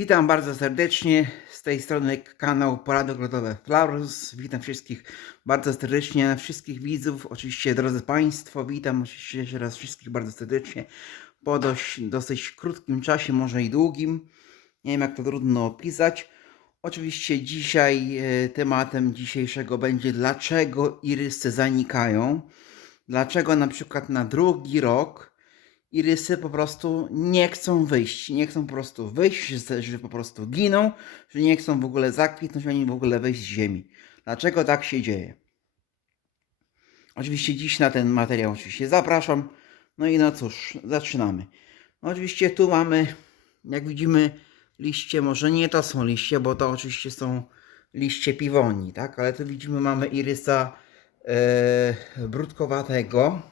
Witam bardzo serdecznie. Z tej strony kanał Porady Ogrodowe Flowers. Witam wszystkich bardzo serdecznie, wszystkich widzów. Oczywiście, drodzy Państwo, witam oczywiście jeszcze raz wszystkich bardzo serdecznie po dość, dosyć krótkim czasie, może i długim. Nie wiem, jak to trudno opisać. Oczywiście dzisiaj e, tematem dzisiejszego będzie dlaczego irysy zanikają. Dlaczego na przykład na drugi rok irysy po prostu nie chcą wyjść. Nie chcą po prostu wyjść, że, po prostu giną, że nie chcą w ogóle zakwitnąć, ani w ogóle wyjść z ziemi. Dlaczego tak się dzieje? Oczywiście dziś na ten materiał oczywiście zapraszam. No i no cóż, zaczynamy. No oczywiście tu mamy, jak widzimy, liście, może nie to są liście, bo to oczywiście są liście piwoni, tak? Ale tu widzimy, mamy irysa e, brudkowatego.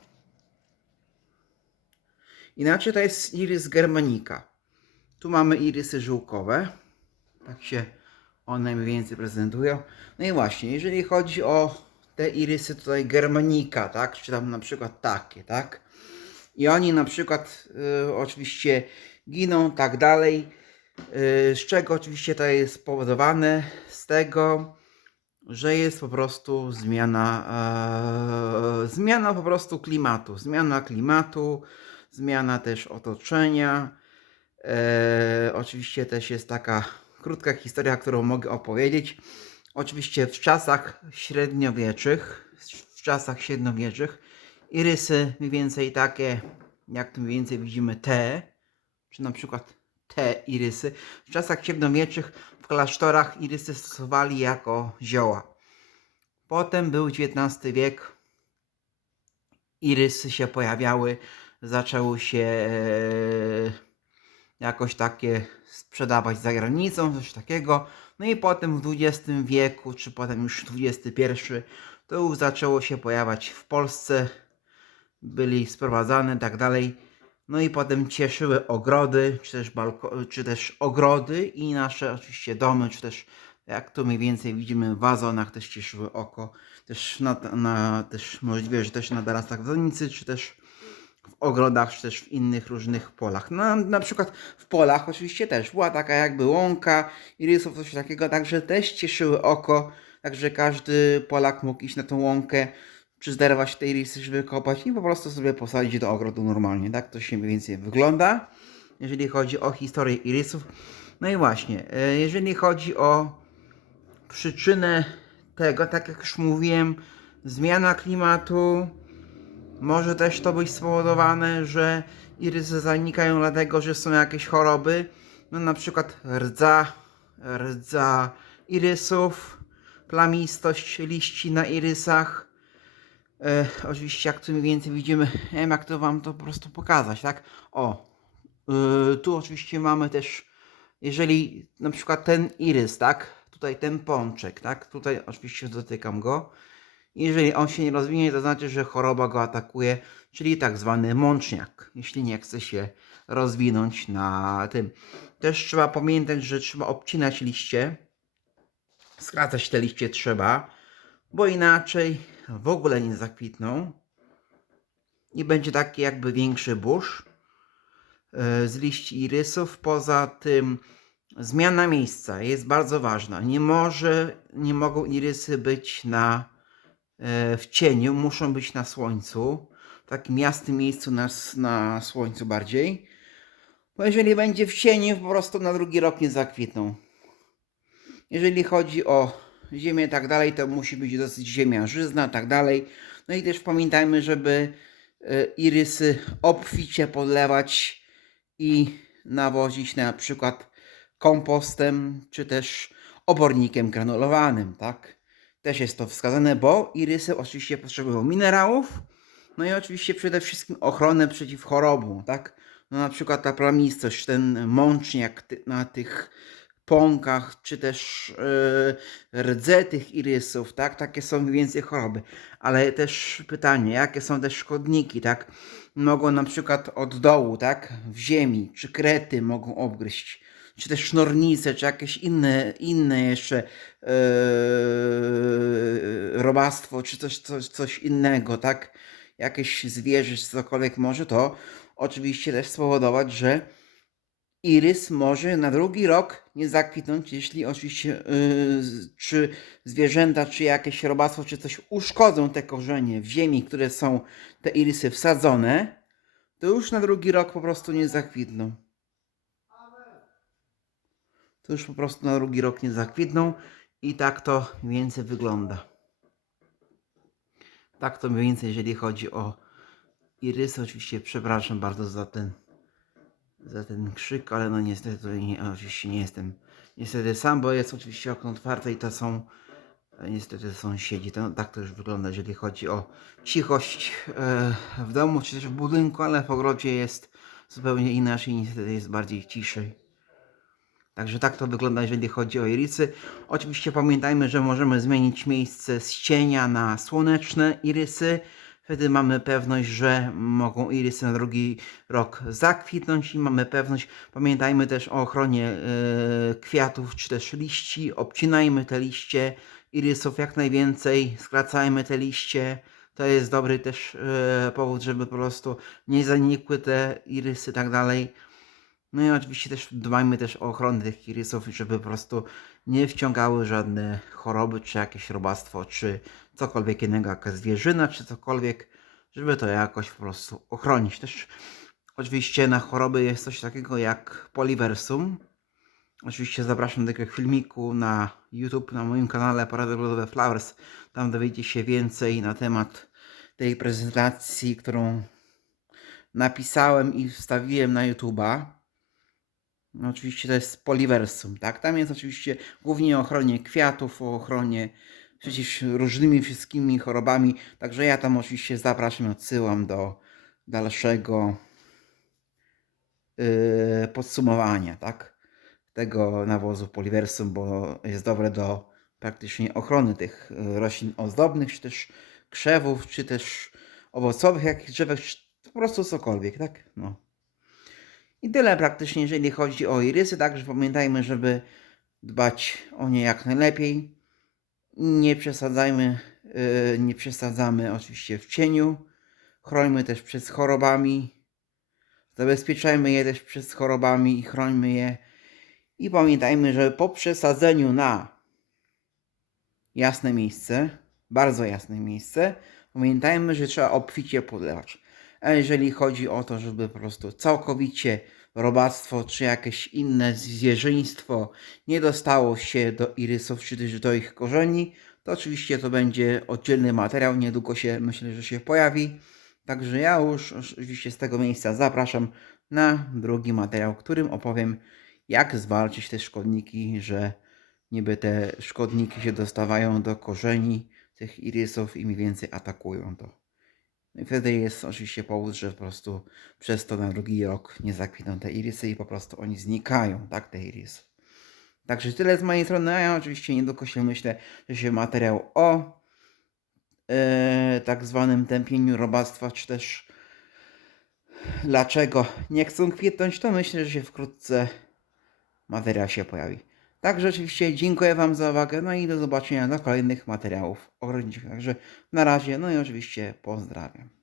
Inaczej to jest irys germanika. Tu mamy irysy żółkowe. Tak się one mniej więcej prezentują. No i właśnie, jeżeli chodzi o te irysy tutaj germanika, tak? Czy tam na przykład takie, tak? I oni na przykład y, oczywiście giną, tak dalej. Y, z czego oczywiście to jest spowodowane? Z tego, że jest po prostu zmiana, e, zmiana po prostu klimatu. Zmiana klimatu, zmiana też otoczenia. E, oczywiście też jest taka krótka historia, którą mogę opowiedzieć. Oczywiście w czasach średniowieczych, w czasach średniowieczych, irysy mniej więcej takie, jak tu mniej więcej widzimy te, czy na przykład te irysy. W czasach średniowieczych w klasztorach irysy stosowali jako zioła. Potem był XIX wiek, irysy się pojawiały, zaczęły się e, jakoś takie sprzedawać za granicą, coś takiego. No i potem w XX wieku, czy potem już XXI, to już zaczęło się pojawiać w Polsce, byli sprowadzane tak dalej. No i potem cieszyły ogrody, czy też, balko- czy też ogrody i nasze oczywiście domy, czy też jak tu mniej więcej widzimy w wazonach też cieszyły oko. Też, na, na, też możliwe, że też na tarasach wodnicy, czy też w ogrodach, czy też w innych różnych polach. No, na przykład w polach oczywiście też była taka jakby łąka i rysów, coś takiego, także też cieszyły oko. Także każdy Polak mógł iść na tą łąkę, czy zderwać tej rysy, wykopać i po prostu sobie posadzić do ogrodu normalnie. Tak to się mniej więcej wygląda, jeżeli chodzi o historię irysów. No i właśnie, e, jeżeli chodzi o przyczynę tego, tak jak już mówiłem, zmiana klimatu, może też to być spowodowane, że irysy zanikają dlatego, że są jakieś choroby, no na przykład rdza, rdza irysów, plamistość liści na irysach. E, oczywiście jak tu mniej więcej widzimy, nie wiem jak to wam to po prostu pokazać, tak? O, e, tu oczywiście mamy też, jeżeli na przykład ten irys, tak? Tutaj ten pączek, tak? Tutaj oczywiście dotykam go. Jeżeli on się nie rozwinie, to znaczy, że choroba go atakuje, czyli tak zwany mączniak, jeśli nie chce się rozwinąć na tym. Też trzeba pamiętać, że trzeba obcinać liście, skracać te liście trzeba, bo inaczej w ogóle nie zakwitną i będzie taki jakby większy burz e, z liści irysów. Poza tym zmiana miejsca jest bardzo ważna. Nie może, nie mogą irysy być na w cieniu, muszą być na słońcu, w takim jasnym miejscu na, na słońcu bardziej. Bo jeżeli będzie w cieniu, po prostu na drugi rok nie zakwitną. Jeżeli chodzi o ziemię i tak dalej, to musi być dosyć ziemia żyzna, tak dalej. No i też pamiętajmy, żeby e, irysy obficie podlewać i nawozić na przykład kompostem, czy też obornikiem granulowanym, tak? Też jest to wskazane, bo irysy oczywiście potrzebują minerałów, no i oczywiście przede wszystkim ochronę przeciw chorobom, tak? No na przykład ta plamistość, ten mączniak na tych pąkach, czy też yy, rdze tych irysów, tak? Takie są więcej choroby. Ale też pytanie, jakie są też szkodniki, tak? Mogą na przykład od dołu, tak? W ziemi, czy krety mogą obgryźć, czy też sznurnice, czy jakieś inne, inne jeszcze yy, robactwo, czy coś, coś, coś innego, tak? Jakieś zwierzę, czy cokolwiek może to oczywiście też spowodować, że irys może na drugi rok nie zakwitnąć, jeśli oczywiście yy, czy zwierzęta, czy jakieś robactwo, czy coś uszkodzą te korzenie w ziemi, które są te irysy wsadzone, to już na drugi rok po prostu nie zakwitną. To już po prostu na drugi rok nie zakwitną i tak to mniej więcej wygląda. Tak to mniej więcej, jeżeli chodzi o irysy. Oczywiście przepraszam bardzo za ten za ten krzyk, ale no niestety nie, oczywiście nie jestem niestety sam, bo jest oczywiście okno otwarte i to są niestety sąsiedzi. To, tak to już wygląda, jeżeli chodzi o cichość e, w domu czy też w budynku, ale w ogrodzie jest zupełnie inaczej, niestety jest bardziej ciszej. Także tak to wygląda, jeżeli chodzi o irysy. Oczywiście pamiętajmy, że możemy zmienić miejsce z cienia na słoneczne irysy. Wtedy mamy pewność, że mogą irysy na drugi rok zakwitnąć i mamy pewność. Pamiętajmy też o ochronie e, kwiatów czy też liści. Obcinajmy te liście irysów jak najwięcej, skracajmy te liście. To jest dobry też e, powód, żeby po prostu nie zanikły te irysy i tak dalej. No i oczywiście też dbajmy też o ochronę tych irysów, żeby po prostu nie wciągały żadne choroby, czy jakieś robactwo, czy cokolwiek innego, jakaś zwierzyna, czy cokolwiek, żeby to jakoś po prostu ochronić. Też oczywiście na choroby jest coś takiego jak poliversum. Oczywiście zapraszam do takiego filmiku na YouTube, na moim kanale Porady Ogrodowe Flowers. Tam dowiecie się więcej na temat tej prezentacji, którą napisałem i wstawiłem na YouTube'a. No, oczywiście to jest poliversum, tak? Tam jest oczywiście głównie o ochronie kwiatów, o ochronie przecież różnymi wszystkimi chorobami. Także ja tam oczywiście zapraszam odsyłam do dalszego yy, podsumowania, tak? Tego nawozu poliversum, bo jest dobre do praktycznie ochrony tych yy, roślin ozdobnych, czy też krzewów, czy też owocowych, jakichś drzewek, czy po prostu cokolwiek, tak? No. I tyle praktycznie, jeżeli chodzi o irysy. Także pamiętajmy, żeby dbać o nie jak najlepiej. Nie przesadzajmy, yy, nie przesadzamy oczywiście w cieniu. Chrońmy też przed chorobami. Zabezpieczajmy je też przed chorobami i chrońmy je. I pamiętajmy, że po przesadzeniu na jasne miejsce, bardzo jasne miejsce, pamiętajmy, że trzeba obficie podlewać. A jeżeli chodzi o to, żeby po prostu całkowicie robactwo czy jakieś inne zwierzyństwo nie dostało się do irysów czy też do ich korzeni, to oczywiście to będzie oddzielny materiał, niedługo się myślę, że się pojawi. Także ja już oczywiście z tego miejsca zapraszam na drugi materiał, którym opowiem, jak zwalczyć te szkodniki, że niby te szkodniki się dostawają do korzeni tych irysów i mniej więcej atakują to. No I wtedy jest oczywiście powód, że po prostu przez to na drugi rok nie zakwitną te irysy i po prostu oni znikają, tak, te irysy. Także tyle z mojej strony, a ja oczywiście niedługo się myślę, że się materiał o e, tak zwanym tępieniu robactwa, czy też dlaczego nie chcą kwitnąć, to myślę, że się wkrótce materiał się pojawi. Także oczywiście dziękuję Wam za uwagę, no i do zobaczenia na kolejnych materiałów ogrodniczych. Także na razie, no i oczywiście pozdrawiam.